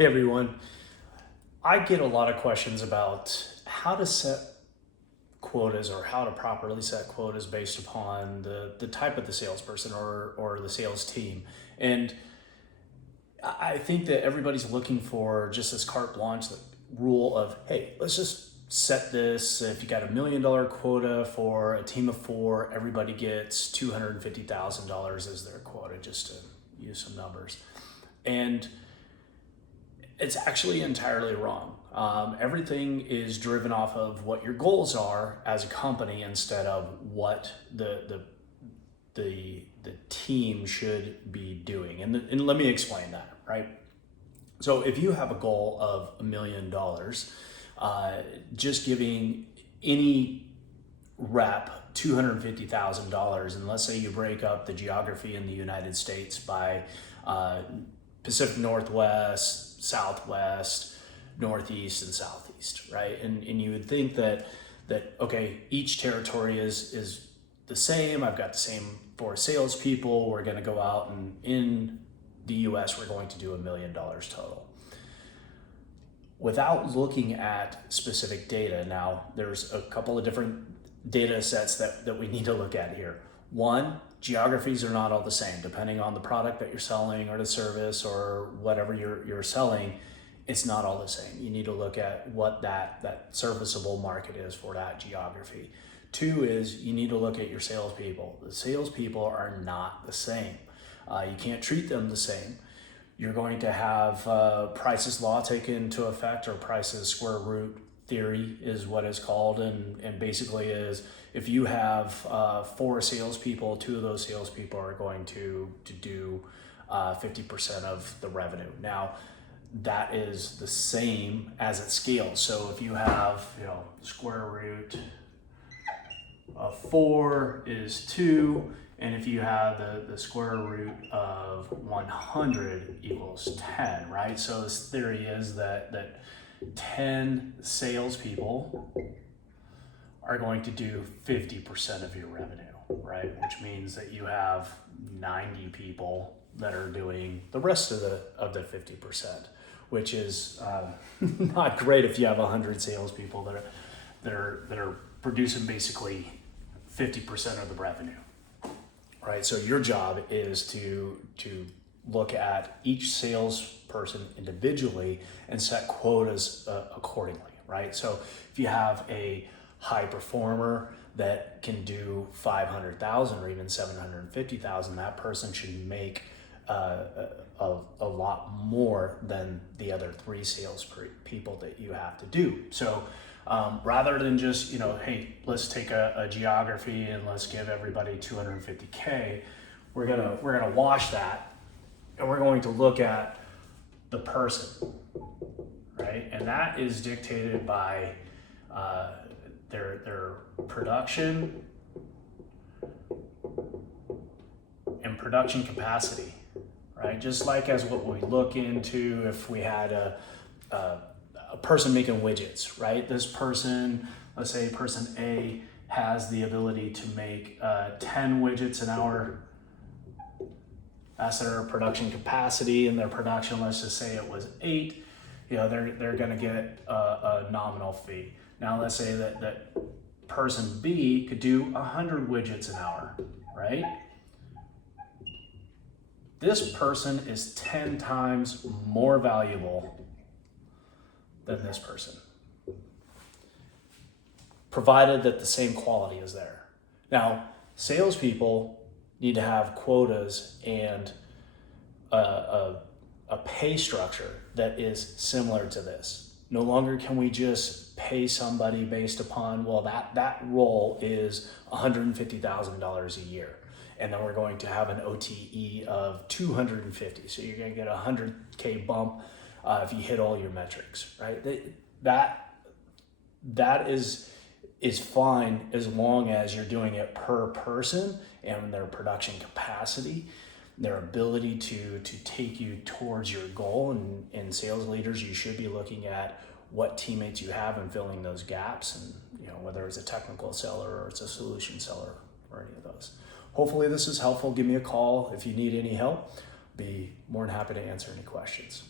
Hey everyone, I get a lot of questions about how to set quotas or how to properly set quotas based upon the type of the salesperson or the sales team. And I think that everybody's looking for just this carte blanche rule of, hey, let's just set this. If you got $1 million quota for a team of 4, everybody gets $250,000 as their quota, just to use some numbers. And it's actually entirely wrong. Everything is driven off of what your goals are as a company instead of what the team should be doing. And let me explain that, right? So if you have a goal of $1 million, just giving any rep $250,000, and let's say you break up the geography in the United States by Pacific Northwest, Southwest, Northeast, and Southeast, right? And you would think that okay, each territory is the same. I've got the same 4 salespeople. We're going to go out and in the U.S. we're going to do $1 million total. Without looking at specific data, now there's a couple of different data sets that we need to look at here. One, geographies are not all the same. Depending on the product that you're selling or the service or whatever you're selling, it's not all the same. You need to look at what that serviceable market is for that geography. 2 is you need to look at your salespeople. The salespeople are not the same. You can't treat them the same. You're going to have Price's law taken into effect, or Price's square root theory is what it's called, and basically is if you have 4 salespeople, 2 of those salespeople are going to do 50% of the revenue. Now, that is the same as it scales. So if you have, square root of 4 is 2, and if you have the square root of 100 equals 10, right? So this theory is that 10 salespeople are going to do 50% of your revenue, right? Which means that you have 90 people that are doing the rest of the 50%, which is not great if you have 100 salespeople that are producing basically 50% of the revenue, right? So your job is to look at each salesperson individually and set quotas accordingly, right? So if you have a high performer that can do 500,000 or even 750,000, that person should make a lot more than the other 3 sales people that you have to do. So rather than just, hey, let's take a geography and let's give everybody 250K, we're gonna wash that, and we're going to look at the person, right? And that is dictated by their production and production capacity, right? Just like as what we look into if we had a person making widgets, right? This person, let's say person A has the ability to make 10 widgets an hour. That's their production capacity, and their production, let's just say it was 8, they're gonna get a nominal fee. Now let's say that person B could do 100 widgets an hour, right? This person is 10 times more valuable than this person, provided that the same quality is there. Now, salespeople need to have quotas and a pay structure that is similar to this. No longer can we just pay somebody based upon, well, that role is $150,000 a year, and then we're going to have an OTE of 250. So you're going to get a 100K bump if you hit all your metrics, right? That is fine as long as you're doing it per person and their production capacity, their ability to take you towards your goal. And sales leaders, you should be looking at what teammates you have and filling those gaps, and whether it's a technical seller or it's a solution seller or any of those. Hopefully this is helpful. Give me a call if you need any help. Be more than happy to answer any questions.